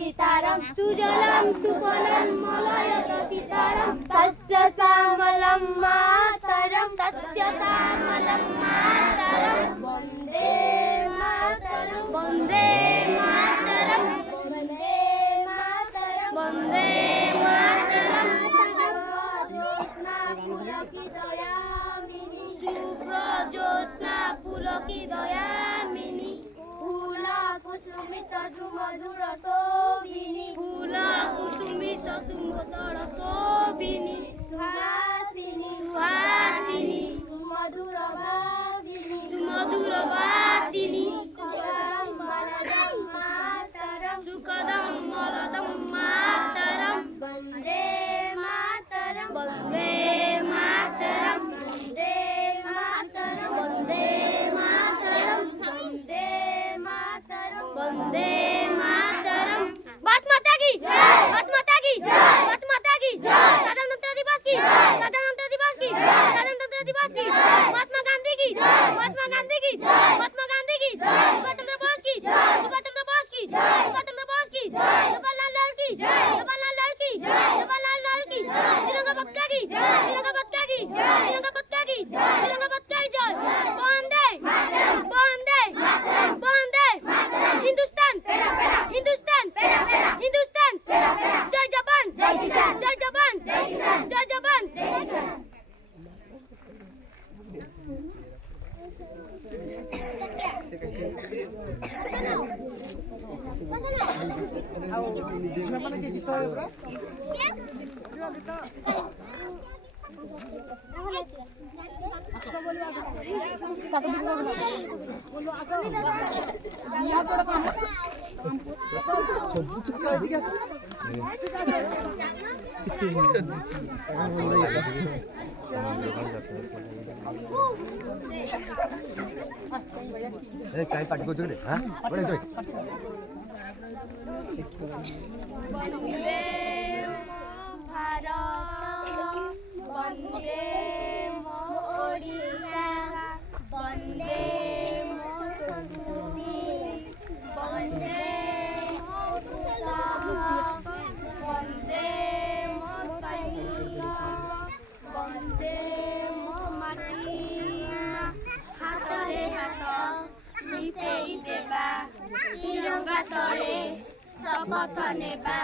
विश्राम सुजलम सुफलम मलयज सीतारम सस्य श्यामलं मातरम वन्दे मातरम वन्दे मातरम वन्दे मातरम वन्दे मातरम ज्योत्स्ना पुलकी दयामिनी फूला कुसुमित सुमधुर शोभिनी फूला कुसुमित सुमधुर शोभिनी सुहासिनी सुहासिनी सुमधुर वासिनी सुखदं मलदं मातरम वन्दे मातरम वन्दे मातरम वन्दे मातरम वन्दे मातरम वन्दे मातरम वन्दे मातरम। भारत माता की जय, भारत माता की जय, भारत माता की जय, साधारणतंत्र दिवस की जय, साधारणतंत्र दिवस की जय, साधारणतंत्र दिवस की जय, महात्मा गांधी की जय, महात्मा गांधी की जय, महात्मा गांधी की जय, सुभाष चंद्र बोस की जय, सुभाष चंद्र बोस की जय, सुभाष चंद्र बोस की जय, जवाहरलाल नेहरू की जय, जवाहरलाल नेहरू की जय, जवाहरलाल नेहरू की जय, तिरंगा पताका की जय, तिरंगा पताका की जय, तिरंगा पताका की जय, तिरंगा पताका की जय, वंदे मातरम, वंदे मातरम, वंदे मातरम, हिंदुस्तान हिंदुस्तान हिंदुस्तान, जय जवान जय किसान, जय जवान जय किसान, जय जवान जय किसान। काय पाठी को जोडे हां बडे जोय वन्दे भारत वन्दे ओडिशा वन्दे संस्कृति वन्दे ଶପଥ ନେବା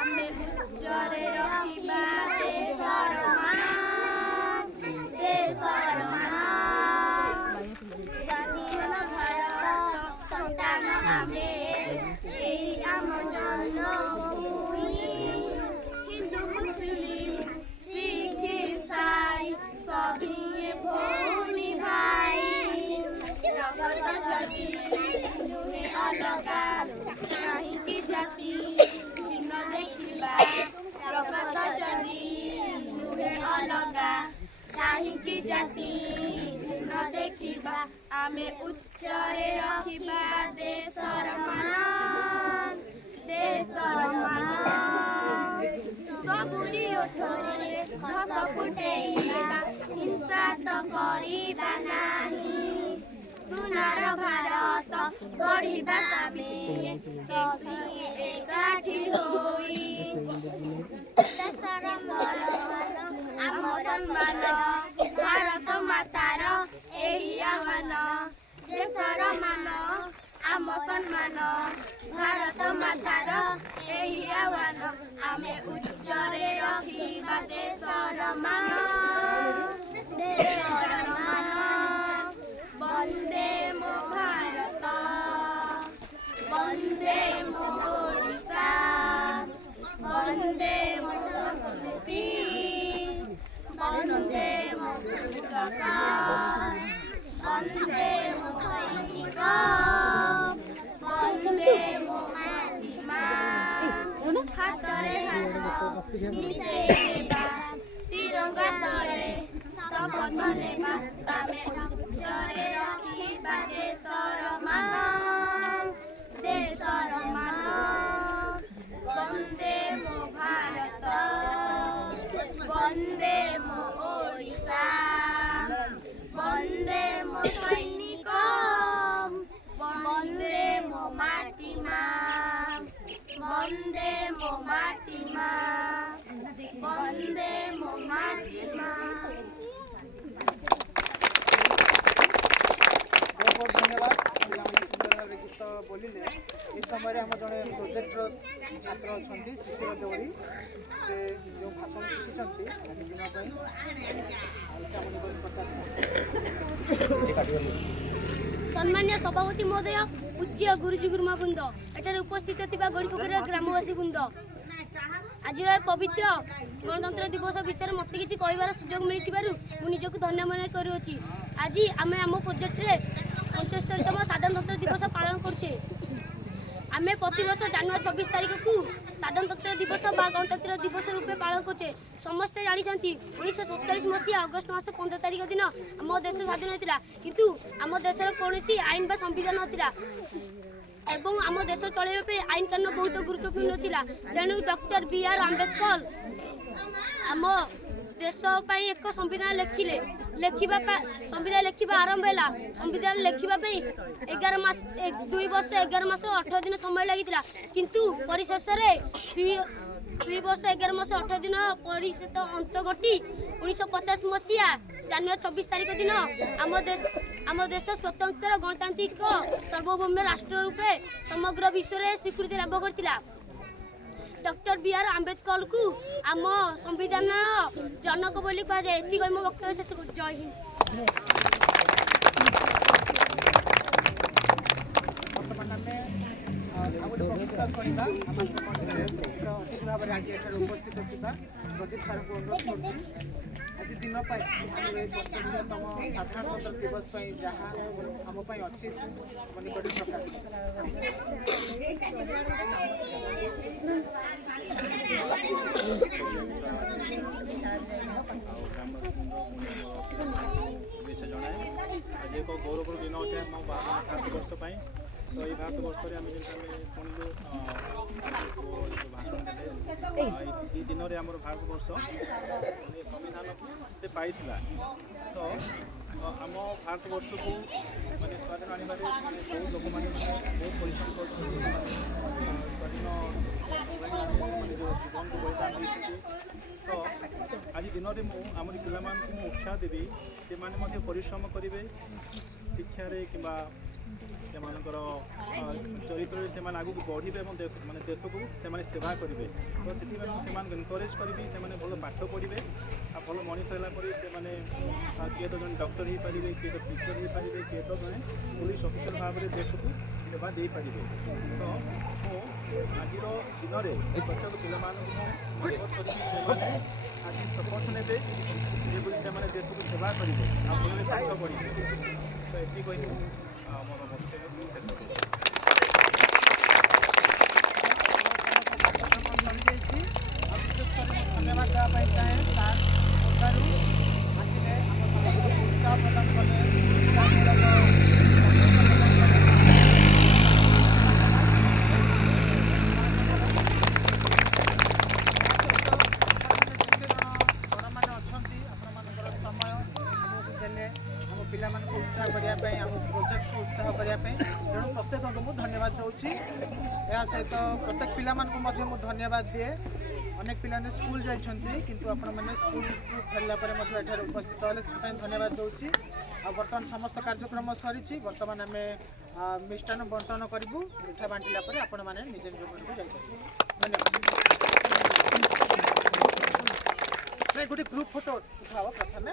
ଆମେ ଉଚ୍ଚରେ ରଖିବା ଦେଶର ମାନ ସ୍ୱାଧୀନ ଭାରତ ସନ୍ତାନ ଆମେ ଏହି ଆମ ଜନ୍ମଭୂମି ହିନ୍ଦୁ ମୁସଲିମ ଶିଖ ଇସାଇ ସଭିଏ ଭଉଣୀ ଭାଇ ରଗତ ଯଦି ନୁହେଁ ଅଲଗା କାହିଁକି ଜାତି ଭିନ୍ନ ଦେଖିବା ରଗତ ଯଦି ନୁହେଁ ଅଲଗା କାହିଁକି ଜାତି ଭିନ୍ନ ଦେଖିବା ଆମେ ଉଚ୍ଚରେ ରଖିବା ଦେଶର ମାନ ସବୁରି ଓଠରେ ହସ ଫୁଟେଇବା ହିଂସା ତ କରିବା ନାହିଁ ସୁନାର ଭାରତ ଗଢ଼ିବା ଆମେ ଏକାଠି ହୋଇ ଦେଶର ମାନ ଆମ ସମ୍ମାନ ଭାରତ ମାତାର ଏହି ଆହ୍ୱାନ ଦେଶର ମାନ ଆମ ସମ୍ମାନ ଭାରତ ମାତାର ଏହି ଆହ୍ୱାନ ଆମେ ଉଚ୍ଚରେ ରଖିବା ଦେଶର ମାନ ବନ୍ଦେ ମୋ ଭାରତ ବନ୍ଦେ ମୋ ଓଡ଼ିଶା ବନ୍ଦେ ମୋ ସଂସ୍କୃତି ବନ୍ଦେ ମୋ କୃଷକ ବନ୍ଦେ ମୋ ସୈନିକ ବନ୍ଦେ ମୋ ମାଟି ମା ହାତରେ ହାତ ମିଶେଇବା ତିରଙ୍ଗା ତଳେ ଶପଥ ନେବା ଆମେ ଉଚ୍ଚରେ ରଖିବା ଦେଶର ମାନ ବନ୍ଦେ ମୋ ଭାରତ ବନ୍ଦେ ମୋ ଓଡ଼ିଶା ବନ୍ଦେ ମୋ ସୈନିକ ବନ୍ଦେ ମୋ ମାଟି ମା ବନ୍ଦେ ମୋ ମାଟି ମା ବନ୍ଦେ ମୋ ମାଟି ମା। बहुत धन्यवाद पिलाମାନେ ସୁନ୍ଦର ଭାବରେ ଗୀତ ବୋଲିଲେ। ଏ ସମୟରେ ଆମ ଜଣେ ପ୍ରୋଜେକ୍ଟର ଛାତ୍ର ଅଛନ୍ତି ଶିଶିର ଦେଉରୀ ସେ ଯେଉଁ ଭାଷଣ ଶିଖିଛନ୍ତି ଆଜି ଦିନ ପାଇଁ ସେ ଆମ ନିକଟ ପ୍ରକାଶ ସମ୍ମାନୀୟ ସଭାପତି ମହୋଦୟ ପୂଜ୍ୟ ଗୁରୁଜୀ ଗୁରୁମା ବୃନ୍ଦ ଏଠାରେ ଉପସ୍ଥିତ ଥିବା ଗଡ଼ିପୋଖରୀର ଗ୍ରାମବାସୀ ବୃନ୍ଦ ଆଜିର ପବିତ୍ର ଗଣତନ୍ତ୍ର ଦିବସ ବିଷୟରେ ମୋତେ କିଛି କହିବାର ସୁଯୋଗ ମିଳିଥିବାରୁ ମୁଁ ନିଜକୁ ଧନ୍ୟ ମନେ କରୁଅଛି। ଆଜି ଆମେ ଆମ ପ୍ରୋଜେକ୍ଟରେ 75ତମ ସାଧାରଣତନ୍ତ୍ର ଦିବସ ପାଳନ କରୁଛେ। ଆମେ ପ୍ରତିବର୍ଷ ଜାନୁଆରୀ 24 ତାରିଖକୁ ସାଧାରଣତନ୍ତ୍ର ଦିବସ ବା ଗଣତନ୍ତ୍ର ଦିବସ ରୂପେ ପାଳନ କରୁଛେ। ସମସ୍ତେ ଜାଣିଛନ୍ତି 1947 ମସିହା ଅଗଷ୍ଟ ମାସ 15 ତାରିଖ ଦିନ ଆମ ଦେଶ ସ୍ୱାଧୀନ ହୋଇଥିଲା, କିନ୍ତୁ ଆମ ଦେଶର କୌଣସି ଆଇନ ବା ସମ୍ବିଧାନ ନଥିଲା ଏବଂ ଆମ ଦେଶ ଚଳାଇବା ପାଇଁ ଆଇନ କାନୁନ ବହୁତ ଗୁରୁତ୍ୱପୂର୍ଣ୍ଣ ଥିଲା। ତେଣୁ ଡକ୍ଟର B.R. ଆମ୍ବେଦକର ଆମ ଦେଶ ପାଇଁ ଏକ ସମ୍ବିଧାନ ଲେଖିଲେ। ସମ୍ବିଧାନ ଲେଖିବା ଆରମ୍ଭ ହେଲା। ସମ୍ବିଧାନ ଲେଖିବା ପାଇଁ 2 ବର୍ଷ 11 ମାସ 18 ଦିନ ସମୟ ଲାଗିଥିଲା, କିନ୍ତୁ ପରିଶେଷରେ 2 ବର୍ଷ 11 ମାସ 18 ଦିନ ପରିଶେଷ ଅନ୍ତ ଘଟି 1950 ମସିହା ଜାନୁଆରୀ 24 ତାରିଖ ଦିନ ଆମ ଦେଶ ସ୍ୱତନ୍ତ୍ର ଗଣତାନ୍ତ୍ରିକ ସାର୍ବଭୌମ ରାଷ୍ଟ୍ର ରୂପେ ସମଗ୍ର ବିଶ୍ୱରେ ସ୍ୱୀକୃତି ଲାଭ କରିଥିଲା। Doctor B.R. ଆମ୍ବେଦକରଙ୍କୁ ଆମ ସମ୍ବିଧାନର ଜନକ ବୋଲି କୁହାଯାଏ। ଏତିକି ମୋ ବକ୍ତବ୍ୟ ଶେଷ କରୁଛି। ଜୟ ହିନ୍ଦ। ବର୍ତ୍ତମାନ ଆମେ ଆଉ ଗୋଟେ ବକ୍ତୃତା ଶୁଣିବା। ଆମ ଅତିଥି ଭାବରେ ଆଜି ଏଠାରେ ଉପସ୍ଥିତ ଥିବା ପ୍ରଦୀପ ସାର୍ଙ୍କୁ ଅନୁରୋଧ କରୁଛି ଆଜି ଦିନ ପାଇଁ ଆମର ଏ 75ତମ ସାଧାରଣତନ୍ତ୍ର ଦିବସ ପାଇଁ ଯାହା ଆମ ପାଇଁ ଅଛି ଆମ ନିକଟରେ ପ୍ରକାଶ शुभेच्छा जनाए। आज एक गौरवर दिन अटे आम भारतवर्ष पर। तो ये भारतवर्ष आम जो शुणिलु भाषण ये दिन में आम भारतवर्ष संविधान से पाई तो आम भारतवर्ष को मानने स्वाधीन आने बहुत लोक मैंने बहुत परिश्रम कर स्वाधीन जो जीवन को बलिदान तो आज दिन में मुझे पिला उत्साह देवी से परिश्रम करेंगे शिक्षार कि ସେମାନଙ୍କର ଚରିତ୍ରରେ ସେମାନେ ଆଗକୁ ବଢ଼ିବେ ଏବଂ ମାନେ ଦେଶକୁ ସେମାନେ ସେବା କରିବେ। ତ ସେଥିପାଇଁ ମୁଁ ସେମାନଙ୍କୁ ଏନକରେଜ୍ କରିବି ସେମାନେ ଭଲ ପାଠ ପଢ଼ିବେ ଆଉ ଭଲ ମଣିଷ ହେଲା ପରେ ସେମାନେ କିଏ ତ ଜଣେ ଡକ୍ଟର ହେଇପାରିବେ, କିଏ ତ ଟିଚର ହେଇପାରିବେ, କିଏ ତ ଜଣେ ପୋଲିସ ଅଫିସର ଭାବରେ ଦେଶକୁ ସେବା ଦେଇପାରିବେ। ତ ମୁଁ ଆଜିର ଦିନରେ ପ୍ରତ୍ୟେକ ପିଲାମାନଙ୍କୁ ଅନୁରୋଧ କରିବି ସେମାନେ ଆଜି ଶପଥ ନେବେ ଯେଭଳି ସେମାନେ ଦେଶକୁ ସେବା କରିବେ ଆଉ ଭଲରେ ପାଠ ପଢ଼ିବେ। ତ ଏତିକି କହି ମୁଁ ମୋର ବକ୍ତବ୍ୟକୁ ଶେଷ କରୁଛି। ସରିଯାଇଛି ଆଉ ବିଶେଷ କରି ମୁଁ ଧନ୍ୟବାଦ ଦେବା ପାଇଁ ଚାହେଁ ସାର୍ ଓଟାରୁ ଆସିଲେ ଆମ ସମସ୍ତଙ୍କୁ ଉତ୍ସାହ ପ୍ରଦାନ କଲେ ଉତ୍ସାହମୂଳକ ବଡ଼ମାନେ ଅଛନ୍ତି ଆପଣମାନଙ୍କର ସମୟ ଆମକୁ ଦେଲେ ଆମ ପିଲାମାନଙ୍କୁ ଉତ୍ସାହ କରିବା ପାଇଁ ଆମ ପ୍ରୋଜେକ୍ଟକୁ ଉତ୍ସାହ କରିବା ପାଇଁ ତେଣୁ ପ୍ରତ୍ୟେକଙ୍କୁ ମୁଁ ଧନ୍ୟବାଦ ଦେଉଛି। ଏହା ସହିତ ପ୍ରତ୍ୟେକ ପିଲାମାନଙ୍କୁ ମଧ୍ୟ ମୁଁ ଧନ୍ୟବାଦ ଦିଏ। ଅନେକ ପିଲାମାନେ ସ୍କୁଲ ଯାଇଛନ୍ତି କିନ୍ତୁ ଆପଣମାନେ ସ୍କୁଲକୁ ଫେରିଲା ପରେ ମଧ୍ୟ ଏଠାରେ ଉପସ୍ଥିତ ହେଲେ ସେଥିପାଇଁ ଧନ୍ୟବାଦ ଦେଉଛି। ଆଉ ବର୍ତ୍ତମାନ ସମସ୍ତ କାର୍ଯ୍ୟକ୍ରମ ସରିଛି। ବର୍ତ୍ତମାନ ଆମେ ମିଷ୍ଟାନ୍ନ ବଣ୍ଟନ କରିବୁ। ମିଠା ବାଣ୍ଟିଲା ପରେ ଆପଣମାନେ ନିଜ ନିଜ ଘରକୁ ଯାଇପାରିବେ। ଧନ୍ୟବାଦ। ଗୋଟେ ଗ୍ରୁପ ଫଟୋ ଉଠାଅ ପ୍ରଥମେ।